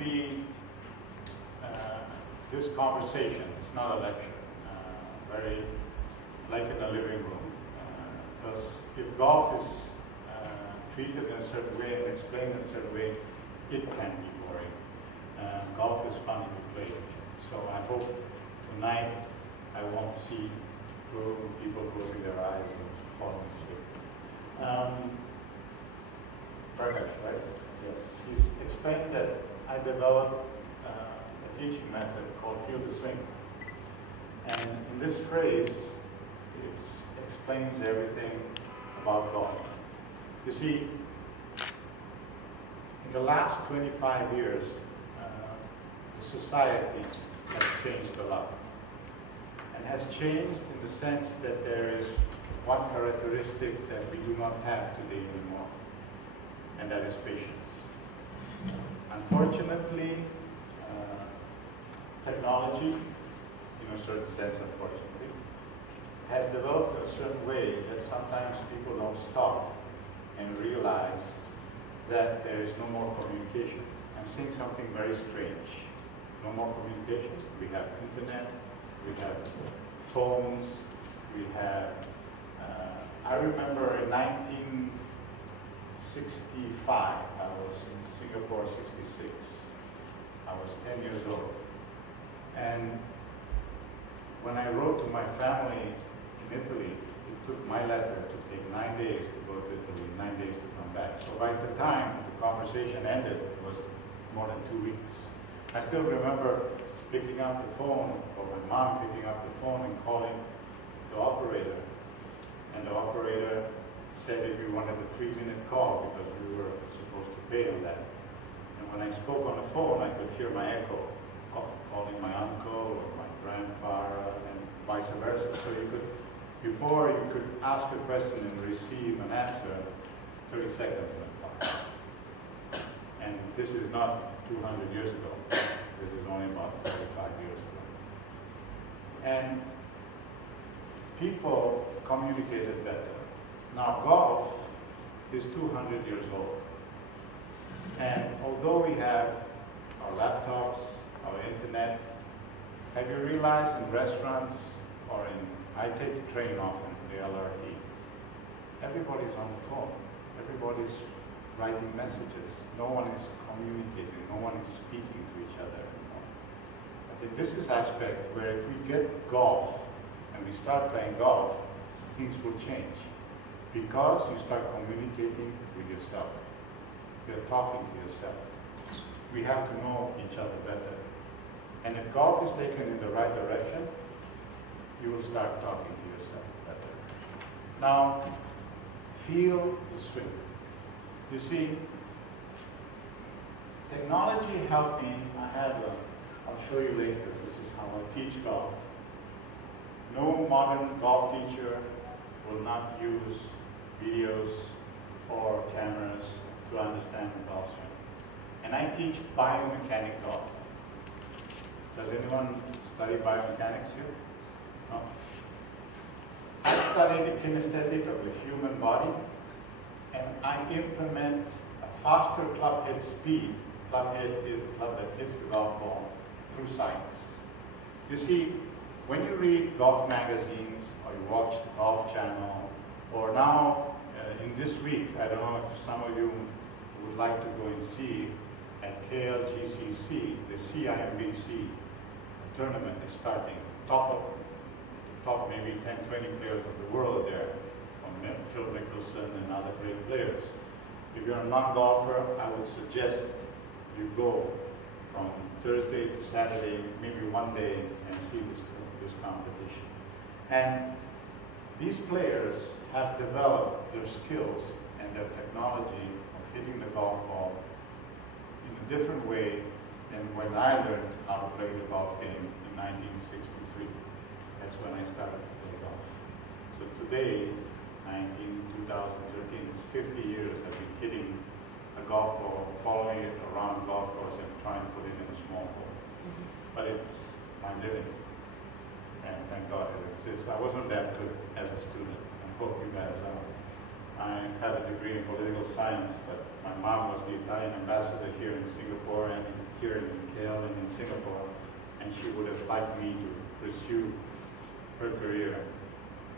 be this conversation. It's not a lecture. Very like in a living room. Because if golf is treated in a certain way and explained in a certain way, it can be boring. Golf is fun to play. So I hope tonight I won't see people closing their eyes and falling asleep. Prakash, right? Yes. He's explained that I developed a teaching method called Feel the Swing. And in this phrase, it explains everything about golf. You see, in the last 25 years, the society has changed a lot. And has changed in the sense that there is one characteristic that we do not have today anymore, and that is patience. Unfortunately, technology, in a certain sense, unfortunately, has developed in a certain way that sometimes people don't stop and realize that there is no more communication. I'm seeing something very strange. No more communication. We have internet, we have phones, we have, I remember in 1965, I was in Singapore, 66. I was 10 years old. And when I wrote to my family in Italy, it took my letter to take 9 days to go to Italy, 9 days to come back. So by the time the conversation ended, it was more than 2 weeks. I still remember picking up the phone, or my mom picking up the phone and calling the operator. And the operator said that we wanted a 3-minute call because we were supposed to pay on that. And when I spoke on the phone, I could hear my echo calling my uncle or my grandfather and vice versa. So you could, before you could ask a question and receive an answer, 30 seconds went by. And this is not 200 years ago. This is only about 45 years ago. And people communicated better. Now golf is 200 years old. And although we have our laptops, our internet, have you realized in restaurants or I take the train often, the LRT, everybody's on the phone. Everybody's writing messages. No one is communicating. No one is speaking to each other anymore. I think this is aspect where if we get golf and we start playing golf, things will change. Because you start communicating with yourself. You're talking to yourself. We have to know each other better. And if golf is taken in the right direction, you will start talking to yourself better. Now, feel the swing. You see, technology helped me. I'll show you later. This is how I teach golf. No modern golf teacher will not use videos or cameras to understand the golf swing. And I teach biomechanic golf. Does anyone study biomechanics here? No? I study the kinesthetic of the human body, and I implement a faster club head speed. Club head is the club that hits the golf ball through science. You see, when you read golf magazines, or you watch the Golf Channel, or now, in this week, I don't know if some of you would like to go and see at KLGCC, the CIMBC tournament is starting. Top maybe 10, 20 players of the world there, from Phil Mickelson and other great players. If you're a non-golfer, I would suggest you go from Thursday to Saturday, maybe one day, and see this competition. And these players have developed their skills and their technology of hitting the golf ball in a different way than when I learned how to play the golf game in 1963. That's when I started to play golf. So today, 2013, it's 50 years I've been hitting a golf ball, following it around the golf course and trying to put it in a small hole. But it's my living. And thank God it exists. I wasn't that good as a student. I hope you guys are. I have a degree in political science, but my mom was the Italian ambassador here in Singapore and here Singapore, and she would have liked me to pursue her career.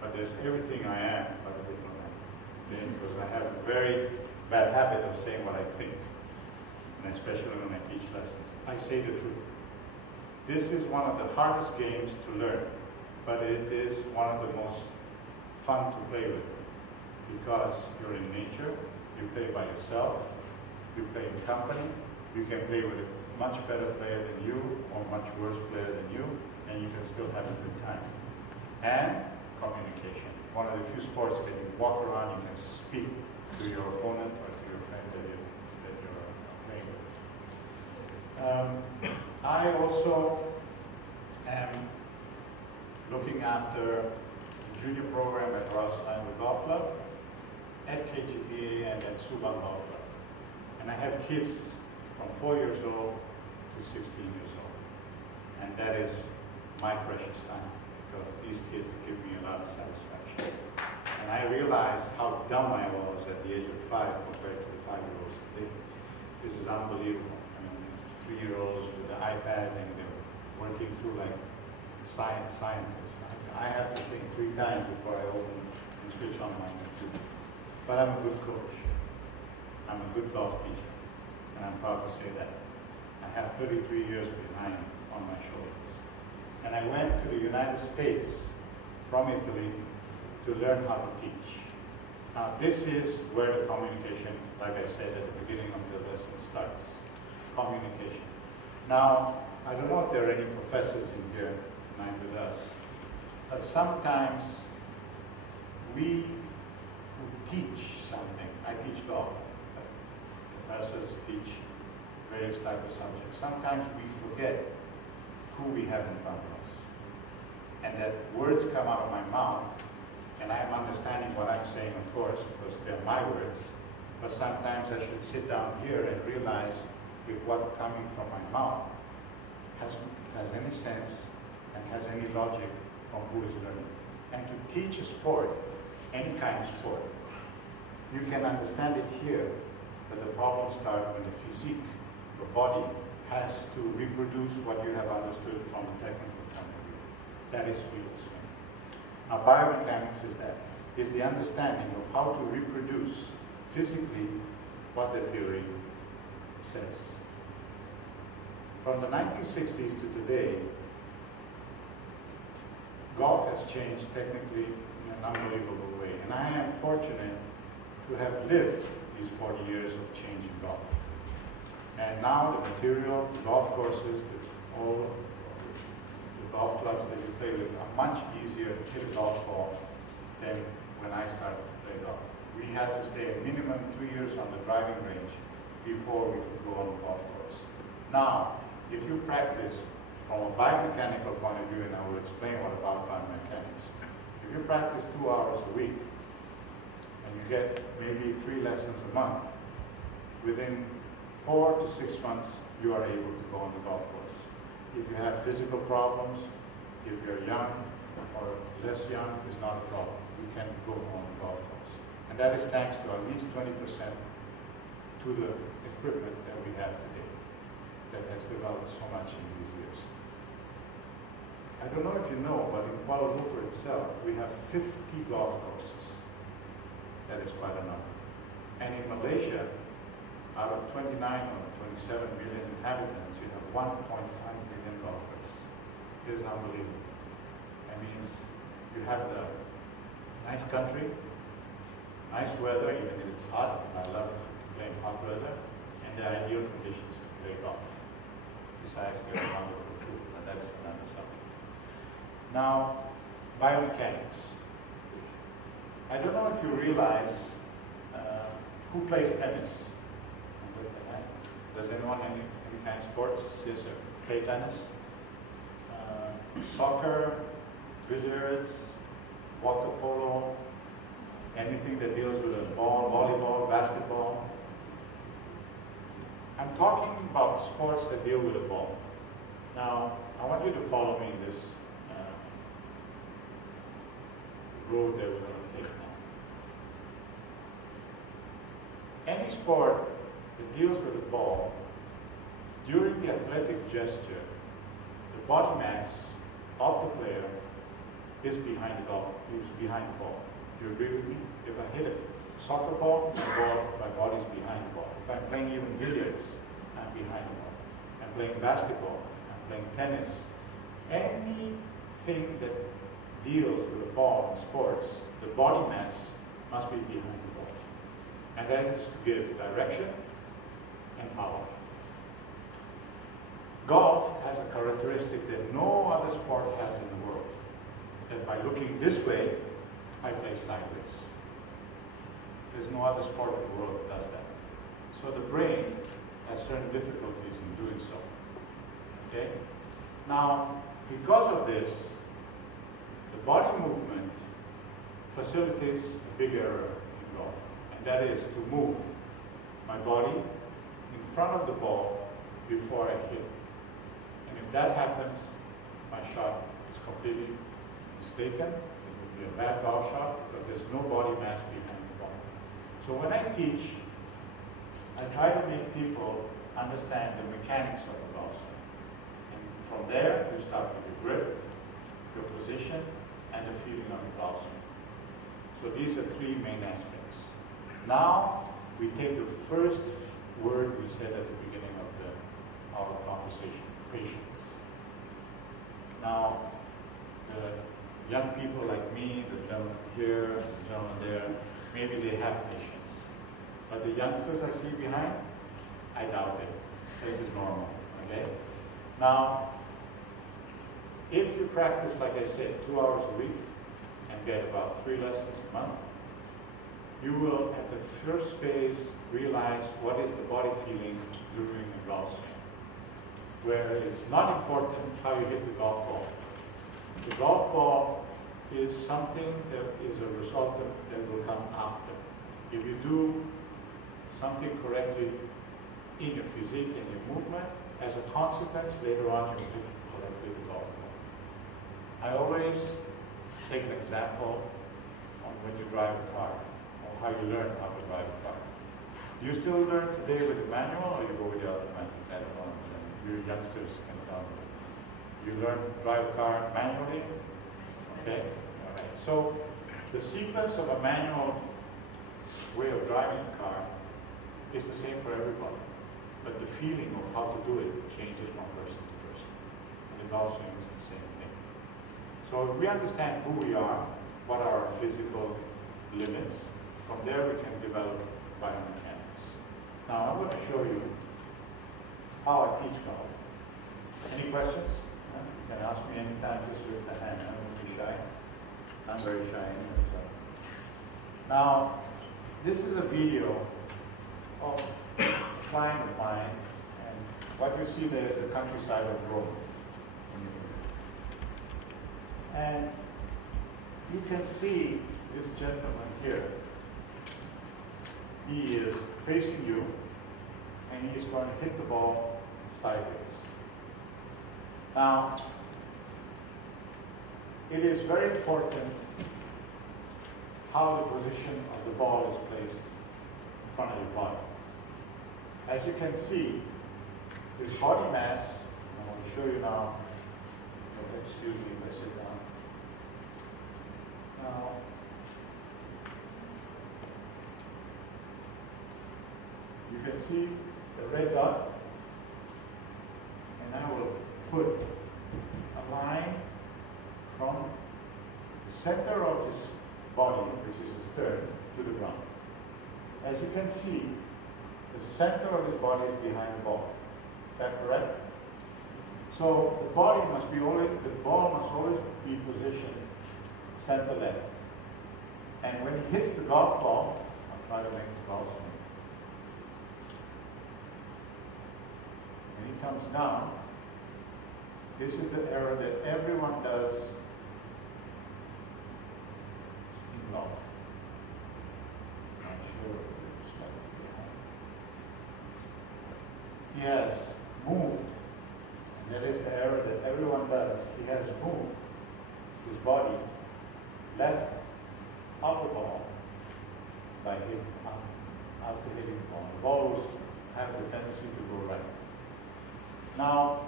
But there's everything I am, but I didn't know that. Okay? Because I have a very bad habit of saying what I think, and especially when I teach lessons. I say the truth. This is one of the hardest games to learn, but it is one of the most fun to play with, because you're in nature, you play by yourself, you play in company, you can play with a much better player than you, or much worse player than you, and you can still have a good time. And communication. One of the few sports that you walk around, you can speak to your opponent or to your friend that you're playing with. I also am looking after the junior program at Rouse Island Golf Club, at KGPA, and at Subang Golf Club. And I have kids from 4 years old to 16 years old. And that is my precious time, because these kids give me a lot of satisfaction. And I realize how dumb I was at the age of 5 compared to the 5-year-olds today. This is unbelievable. I mean, 3-year-olds with the iPad, and they're working through like scientists. I have to think 3 times before I open and switch on my computer. But I'm a good coach. I'm a good golf teacher, and I'm proud to say that. I have 33 years behind on my shoulders. And I went to the United States from Italy to learn how to teach. Now, this is where the communication, like I said at the beginning of the lesson, starts. Communication. Now, I don't know if there are any professors in here tonight with us, but sometimes we who teach something, I teach golf, but professors teach various types of subjects. Sometimes we forget who we have in front of us, and that words come out of my mouth, and I'm understanding what I'm saying, of course, because they're my words, but sometimes I should sit down here and realize if what's coming from my mouth has any sense and has any logic from who is learning. And to teach a sport, any kind of sport, you can understand it here, but the problems start when the physique, the body, has to reproduce what you have understood from a technical point of view. That is field swing. Now, biomechanics is that. Is the understanding of how to reproduce physically what the theory says. From the 1960s to today, golf has changed technically in an unbelievable way. And I am fortunate to have lived these 40 years of change in golf. And now the material, the golf courses, all the golf clubs that you play with are much easier to hit a golf ball than when I started to play golf. We had to stay a minimum 2 years on the driving range before we could go on the golf course. Now, if you practice from a biomechanical point of view, and I will explain what about biomechanics, if you practice 2 hours a week, and you get maybe 3 lessons a month, within 4 to 6 months, you are able to go on the golf course. If you have physical problems, if you're young or less young, it's not a problem. You can go on the golf course. And that is thanks to at least 20% to the equipment that we have today that has developed so much in these years. I don't know if you know, but in Kuala Lumpur itself, we have 50 golf courses. That is quite a number. And in Malaysia, out of 29 or 27 million inhabitants, you have 1.5 million golfers. It is unbelievable. That means you have the nice country, nice weather, even if it's hot. I love playing hot weather, and the ideal conditions to play golf. Besides, there's wonderful food, but that's another subject. Now, biomechanics. I don't know if you realize who plays tennis. Does anyone any kind of sports? Yes, sir. Play tennis? Soccer, billiards, water polo, anything that deals with a ball, volleyball, basketball. I'm talking about sports that deal with a ball. Now, I want you to follow me in this road that we're going to take now. Any sport that deals with a ball during the athletic gesture, the body mass of the player is behind the ball. Do you agree with me? If I hit a soccer ball, my body's behind the ball. If I'm playing even billiards, I'm behind the ball. I'm playing basketball, I'm playing tennis. Anything that deals with the ball in sports, the body mass must be behind the ball. And that is to give direction and power. Golf has a characteristic that no other sport has in the world. That by looking this way, I play sideways. There's no other sport in the world that does that. So the brain has certain difficulties in doing so. Okay? Now, because of this, the body movement facilitates a big error in golf. And that is to move my body in front of the ball before I hit. And if that happens, my shot is completely mistaken. It would be a bad golf shot because there's no body mass behind the ball. So when I teach, I try to make people understand the mechanics of the golf swing. And from there, you start with your grip, your position, and the feeling of the golf swing. So these are three main aspects. Now, we take the first word we said at the beginning of our conversation, patience. Now, the young people like me, the gentleman here, the gentleman there, maybe they have patience. But the youngsters I see behind, I doubt it. This is normal, okay? Now, if you practice, like I said, 2 hours a week and get about 3 lessons a month, you will, at the first phase, realize what is the body feeling during a golf swing. Where it's not important how you hit the golf ball. The golf ball is something that is a result that will come after. If you do something correctly in your physique and your movement, as a consequence, later on you will hit correctly the golf ball. I always take an example on when you drive a car, or how you learn how to drive a car. Do you still learn today with the manual, or you go with the automatic? I don't know. You youngsters can tell me. You learn to drive a car manually? Okay? All right. So the sequence of a manual way of driving a car is the same for everybody. But the feeling of how to do it changes from person to person. And the golf swing is the same thing. So if we understand who we are, what are our physical limits, from there we can develop biomechanics. Now I'm going to show you how I teach golf. Any questions? You can ask me anytime, just lift the hand. I'm going to be shy. I'm very shy anyway. So. Now, this is a video of a client of mine, and what you see there is the countryside of Rome. And you can see this gentleman here. He is facing you, and he's going to hit the ball sideways. Now, it is very important how the position of the ball is placed in front of your body. As you can see, his body mass, I'm going to show you now, excuse me if I sit down. Now, you can see the red dot, and I will put a line from the center of his body, which is his stern, to the ground. As you can see, the center of his body is behind the ball. Is that correct? So the ball must always be positioned center left. And when he hits the golf ball, I'll try to make the golf swing. When he comes down, this is the error that everyone does in golf. I'm sure it's slightly behind. He has moved, and that is the error that everyone does. He has moved his body left up the ball by hitting after hitting the ball. The ball will have the tendency to go right. Now,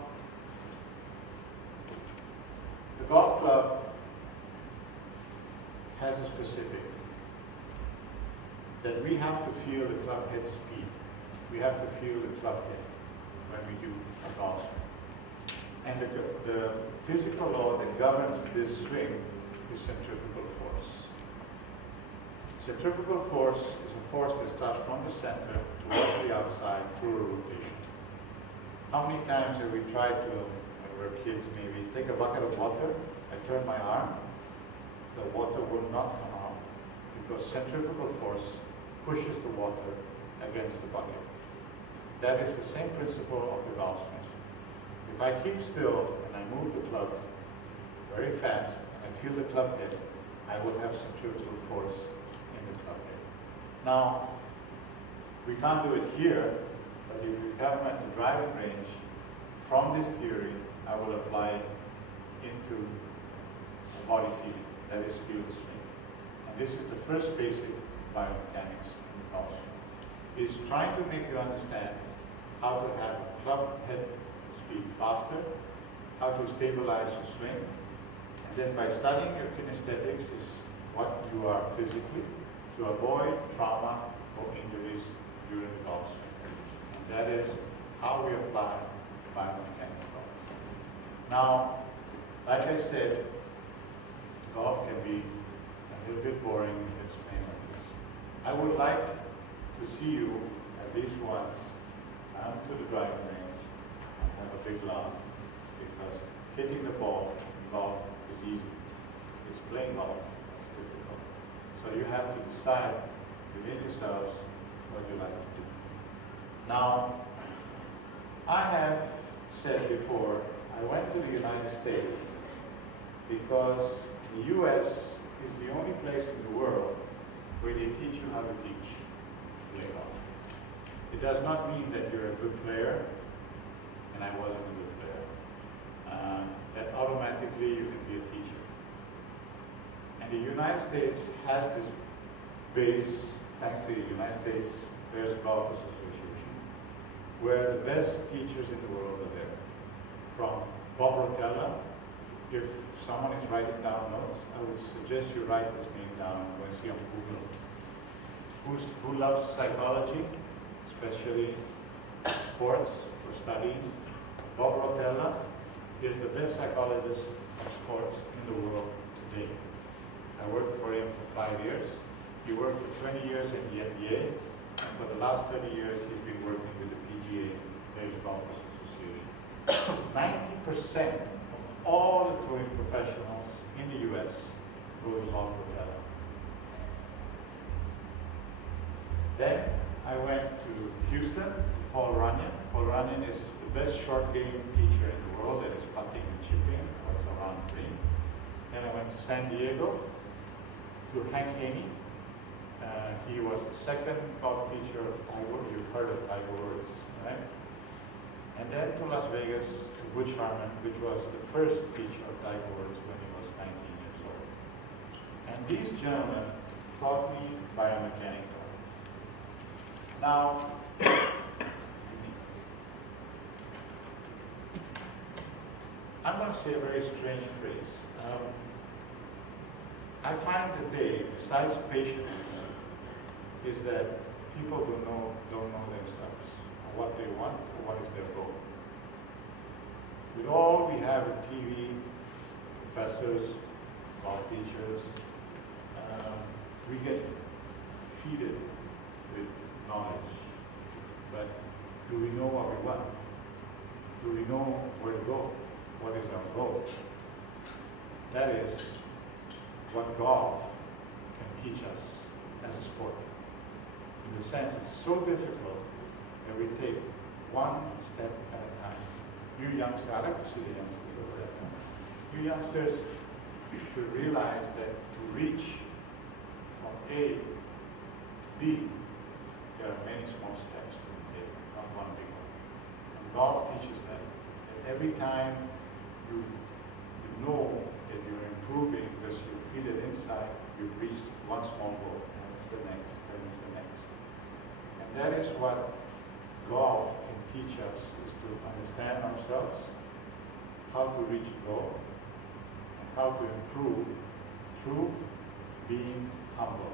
the golf club has a specific that we have to feel the club head speed. We have to feel the club head when we do a golf swing. And the physical law that governs this swing is centrifugal force. Centrifugal force is a force that starts from the center towards the outside through a rotation. How many times have we tried to, when we were kids maybe, take a bucket of water, I turn my arm, the water will not come out because centrifugal force pushes the water against the bucket. That is the same principle of the golf swing. If I keep still and I move the club very fast and I feel the club head, I will have centrifugal force in the club head. Now, we can't do it here, but if you come at the driving range, from this theory, I will apply it into body feeling, that is feel the swing. And this is the first basic biomechanics in the golf swing. Is trying to make you understand how to have club head speed faster, how to stabilize your swing, and then by studying your kinesthetics is what you are physically to avoid trauma or injuries during the golf swing. And that is how we apply biomechanical golf. Now, like I said, golf can be a little bit boring to explain like this. I would like to see you at least once come to the driving range and have a big laugh, because hitting the ball in golf is easy. It's playing golf that's difficult. So you have to decide within yourselves what you like to do. Now, I have said before, I went to the United States because the U.S. is the only place in the world where they teach you how to teach play golf. It does not mean that you're a good player, and I wasn't a good player. That automatically you can be a teacher. And the United States has this base, thanks to the United States Players Golf Association, where the best teachers in the world are there. From Bob Rotella. If someone is writing down notes, I would suggest you write his name down when you see on Google. Who loves psychology, especially sports for studies. Bob Rotella is the best psychologist of sports in the world today. I worked for him for 5 years. He worked for 20 years in the NBA, and for the last 30 years he's been working with the PGA, Players Golf Association. 90% of all the touring professionals in the US go to Bob Rotella. Then I went to Houston, Paul Runyon. Paul Runyon is the best short game teacher in the world, that is putting and chipping, what's around the green. Then I went to San Diego to Hank Haney. He was the second golf teacher of Tiger. You've heard of Tiger Woods, right? And then to Las Vegas, to Butch Harmon, which was the first teacher of Tiger Woods when he was 19 years old. And these gentlemen taught me biomechanics. Now, I'm going to say a very strange phrase. I find today, besides patience, is that people don't know themselves, or what they want, or what is their goal. With all we have in TV, professors, golf teachers, we get feeded with knowledge. But do we know what we want? Do we know where to go? What is our goal? That is what golf can teach us as a sport. In the sense, it's so difficult that we take one step at a time. You youngsters, I like to see the youngsters over there. You youngsters should realize that to reach from A to B, there are many small steps to take, not one big one. And golf teaches that every time you know that you're improving because you feel it inside, you've reached one small goal, and it's the next, and it's the next. And that is what golf can teach us is to understand ourselves, how to reach a goal, and how to improve through being humble.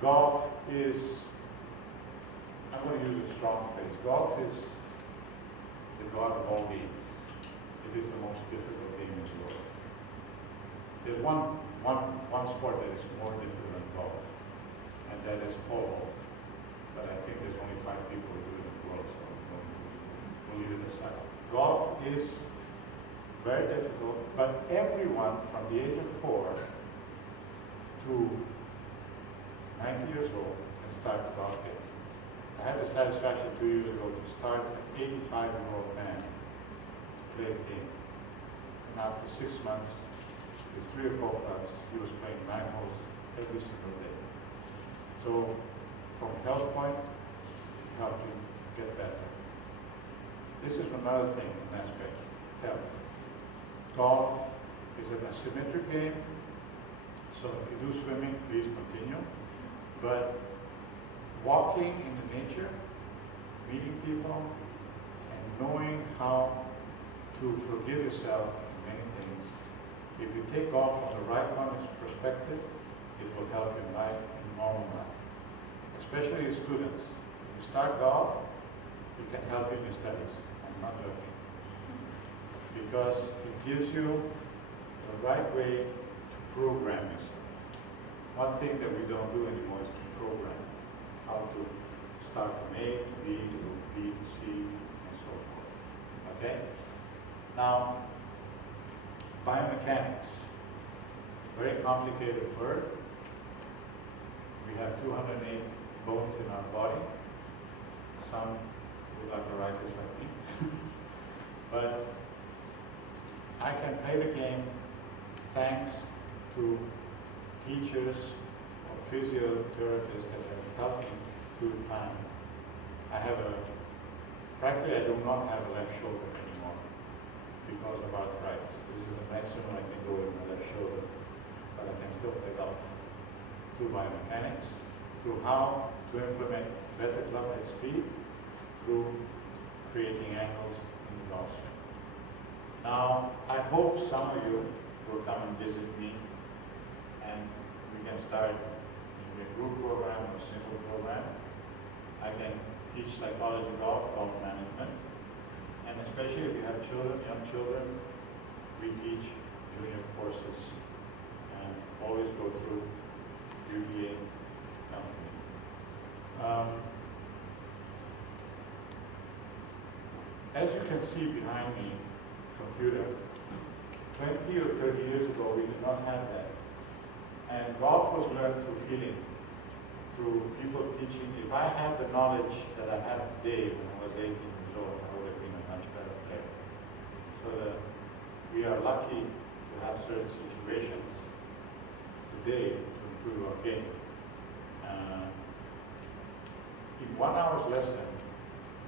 Golf is, I'm going to use a strong phrase, golf is the god of all games. It is the most difficult game in the world. There's one sport that is more difficult than golf, and that is polo. But I think there's only 5 people who do it in the world, so we'll leave it aside. Golf is very difficult, but everyone from the age of 4 to 90 years old can start a golf game. I had the satisfaction 2 years ago to start an 85-year-old man to play a game. And after 6 months, with 3 or 4 clubs, he was playing 9 holes every single day. So, from a health point, it helped him get better. This is another thing, an aspect, health. Golf is an asymmetric game, so if you do swimming, please continue. But walking in the nature, meeting people, and knowing how to forgive yourself in many things, if you take golf from the right perspective, it will help you in life, in normal life. Especially as students. When you start golf, it can help you in your studies. I'm not joking. Because it gives you the right way to program yourself. One thing that we don't do anymore is to program. How to start from A to B to B to C and so forth. Okay? Now, biomechanics. Very complicated word. We have 208 bones in our body. Some with arthritis like me. But I can play the game thanks to teachers or physiotherapists that have helped me through time. Practically I do not have a left shoulder anymore because of arthritis. This is the maximum I can go in my left shoulder, but I can still play golf through biomechanics, through how to implement better club head speed, through creating angles in the golf swing. Now, I hope some of you will come and visit me, and we can start in a group program or a single program. I can teach psychology golf, golf management, and especially if you have children, young children, we teach junior courses, and always go through UVA, come to me. As you can see behind me, computer, 20 or 30 years ago, we did not have that. And golf was learned through feeling, through people teaching. If I had the knowledge that I had today when I was 18 years old, I would have been a much better player. So we are lucky to have certain situations today to improve our game. In 1 hour's lesson,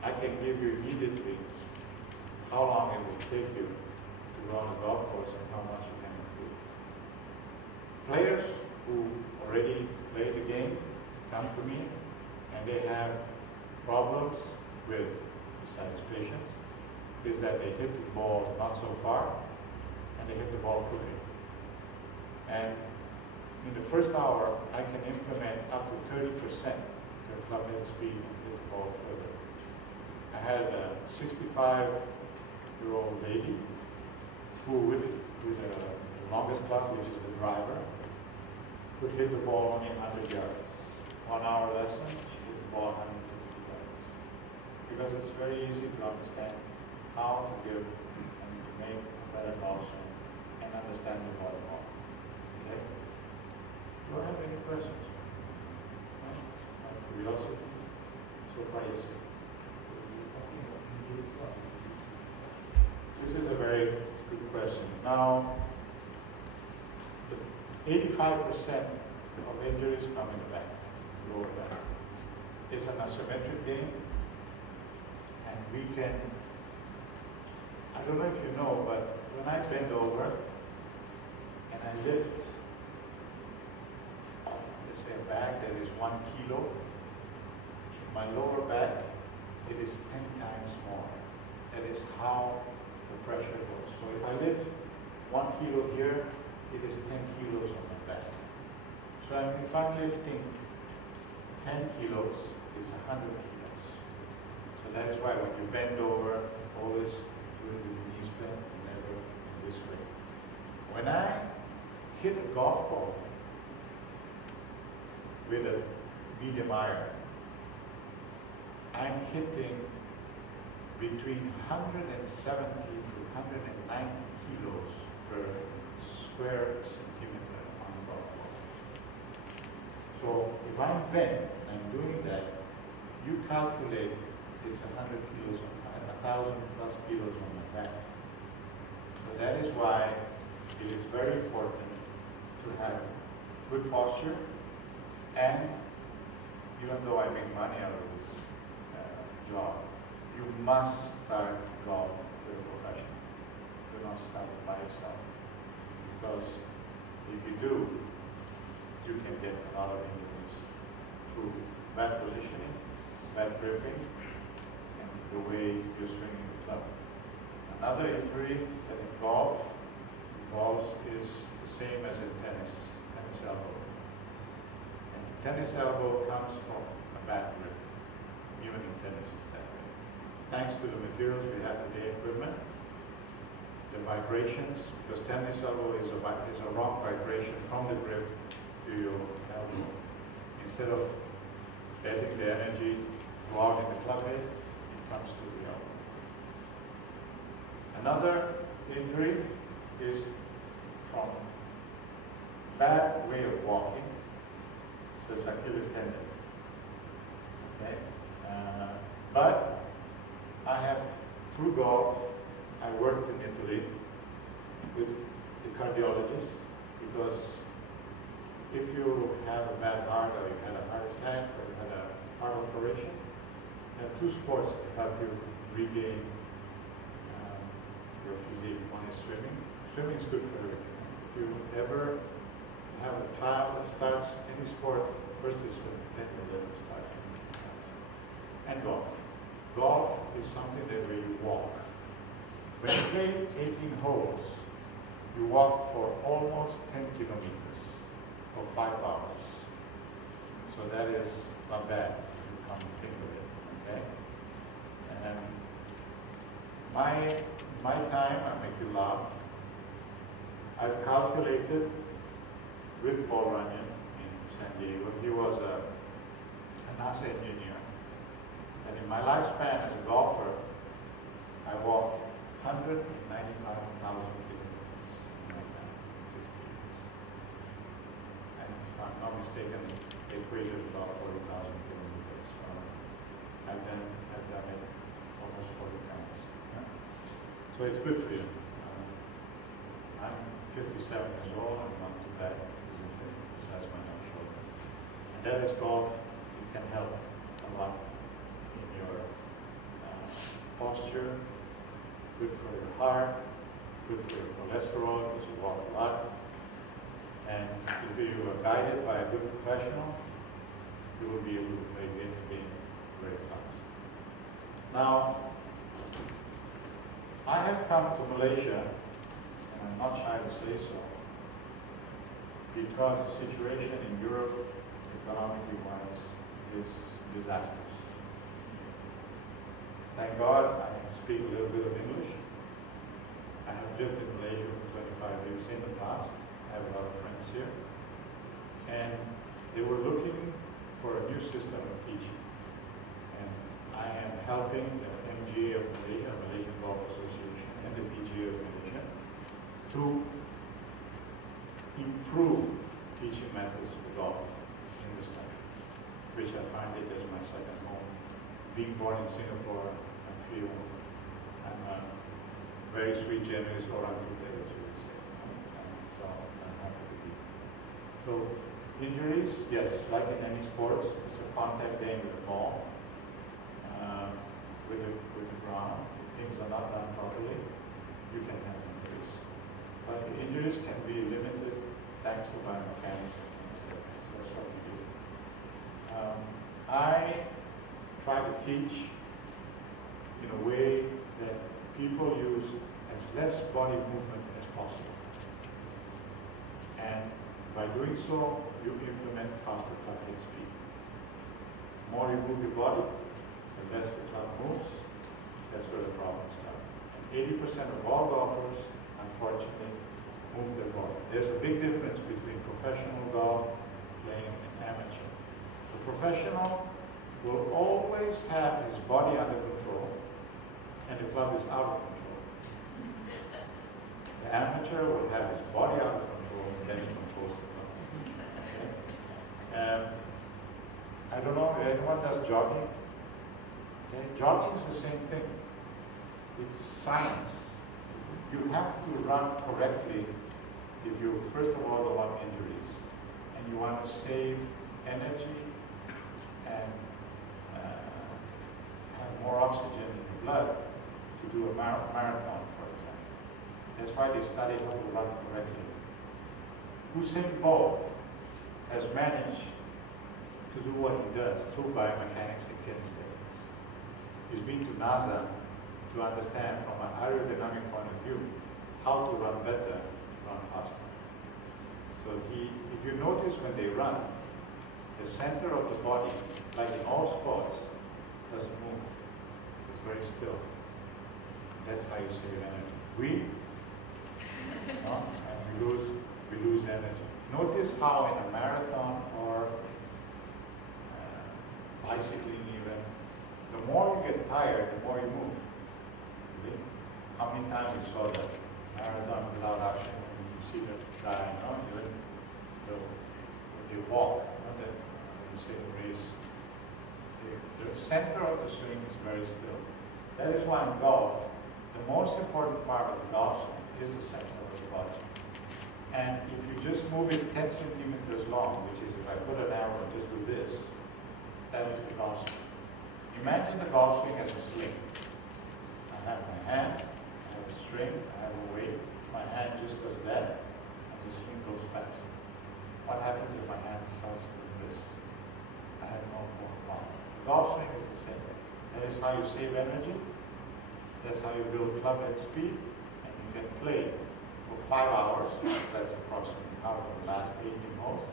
I can give you immediately how long it will take you to go on a golf course and how much you can improve. Players who already play the game come to me and they have problems with, besides patience, is that they hit the ball not so far and they hit the ball crooked. And in the first hour, I can implement up to 30% your club head speed and hit the ball further. I had a 65-year-old lady who, with the longest club, which is the driver, could hit the ball only 100 yards. 1 hour lesson, she hit the ball 150 yards. Because it's very easy to understand how to give and to make a better golf swing and understand the ball more. Okay? Do I have any questions? No? Curiosity? So far, yes. This is a very good question. Now, 85% of injuries coming back, lower back. It's an asymmetric game, and we can, I don't know if you know, but when I bend over and I lift, let's say a bag that is 1 kilo, my lower back, it is 10 times more. That is how the pressure goes. So if I lift 1 kilo here, it is 10 kilos on my back. So if I'm lifting 10 kilos, it's 100 kilos. So that is why when you bend over, always do it with the knees bent, never this way. When I hit a golf ball with a medium iron, I'm hitting between 170 to 190 kilos per square centimeter on the golf ball. So if I'm bent and I'm doing that, you calculate it's 100 kilos, 1,000 plus kilos on my back. So that is why it is very important to have good posture, and even though I make money out of this job, you must start golf with a professional. Do not start it by yourself, because if you do, you can get a lot of injuries through bad positioning, bad gripping, and the way you're swinging the club. Another injury that involves is the same as in tennis elbow. And tennis elbow comes from a bad grip. Even in tennis is that way. Thanks to the materials we have today, equipment, the vibrations, because tennis elbow is a wrong vibration from the grip to your elbow. Instead of letting the energy go out in the club head, it comes to the elbow. Another injury is from bad way of walking, so it's Achilles tendon. Okay? But I have, through golf, I worked in Italy with the cardiologist, because if you have a bad heart, or you had a heart attack, or you had a heart operation, there are two sports that help you regain your physique. One is swimming. Swimming is good for everything. If you ever have a child that starts any sport, first is swimming, then you let them start. And golf. Golf is something that where you walk. When you play 18 holes, you walk for almost 10 kilometers for 5 hours. So that is not bad if you come to think of it. Okay? And my time, I make you laugh, I've calculated with Paul Runyon in San Diego. He was a NASA engineer. And in my lifespan as a golfer, I walked 195,000 kilometers in my time, 50 years. And if I'm not mistaken, they equated about 40,000 kilometers. So I've done it almost 40 times. Yeah? So it's good for you. I'm 57 years old, I'm not too bad physically, besides my left shoulder. And that is golf. It can help a lot in your posture, good for your heart, good for your cholesterol, because you walk a lot. And if you are guided by a good professional, you will be able to play the game very fast. Now, I have come to Malaysia, and I'm not shy to say so, because the situation in Europe, economically wise, is disastrous. Thank God I speak a little bit of English. I have lived in Malaysia for 25 years in the past. I have a lot of friends here. And they were looking for a new system of teaching. And I am helping the MGA of Malaysia, Malaysian Golf Association, and the PGA of Malaysia to improve teaching methods of golf in this country, which I find it as my second home. Being born in Singapore, I feel I'm a very sweet, generous orangutan, as you would say. So I'm happy to be. So injuries, yes, like in any sports, it's a contact game with the ball, with the ground. If things are not done properly, you can have injuries. But the injuries can be limited thanks to biomechanics and things like this. That's what we do. I try to teach in a way that people use as less body movement as possible. And by doing so, you implement faster club head speed. The more you move your body, the less the club moves. That's where the problems start. And 80% of all golfers, unfortunately, move their body. There's a big difference between professional golf playing and amateur. The professional will always have his body under control, and the club is out of control. The amateur will have his body out of control, and then he controls the club. Okay? I don't know if anyone does jogging. Okay? Jogging is the same thing. It's science. You have to run correctly if you, first of all, don't want injuries, and you want to save energy and have more oxygen in your blood to do a marathon, for example. That's why they study how to run correctly. Usain Bolt has managed to do what he does through biomechanics and kinesthetics. He's been to NASA to understand from an aerodynamic point of view how to run better, run faster. So if you notice when they run, the center of the body, like in all sports, doesn't move. It's very still. That's how you save energy. And we lose energy. Notice how in a marathon or bicycling even, the more you get tired, the more you move. Okay? How many times you saw that marathon without action? You see the guy, even they walk, that you say the race. The center of the swing is very still. That is why in golf, the most important part of the golf swing is the center of the body. And if you just move it 10 centimeters long, which is if I put an arrow and just do this, that is the golf swing. Imagine the golf swing as a sling. I have my hand, I have a string, I have a weight. My hand just does that, and the swing goes fast. What happens if my hand starts doing this? I have no more power. The golf swing is the same. That is how you save energy. That's how you build club head speed, and you can play for 5 hours. That's approximately how it will last 18 holes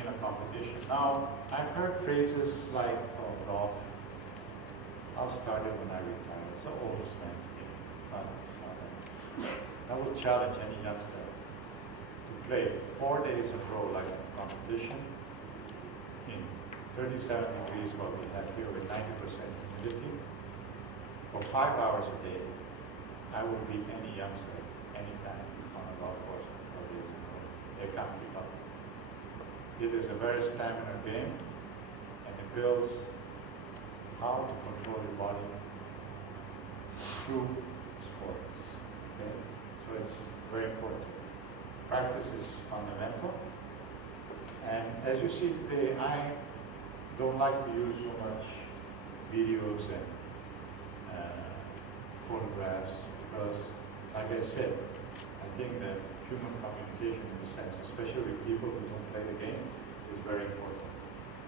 in a competition. Now, I've heard phrases like, oh, golf, I'll start it when I retire. It's an oldest man's game. It's not that. I would challenge any youngster to play 4 days in a row like a competition in 37 degrees, what we have here with 90% humidity, for 5 hours a day. I would beat any youngster anytime on a golf course for 4 days in a row. They can't keep up. It is a very stamina game, and it builds how to control your body through sports. Okay? So it's very important. Practice is fundamental. And as you see today, I don't like to use so much videos and photographs because, like I said, I think that human communication in a sense, especially with people who don't play the game, is very important.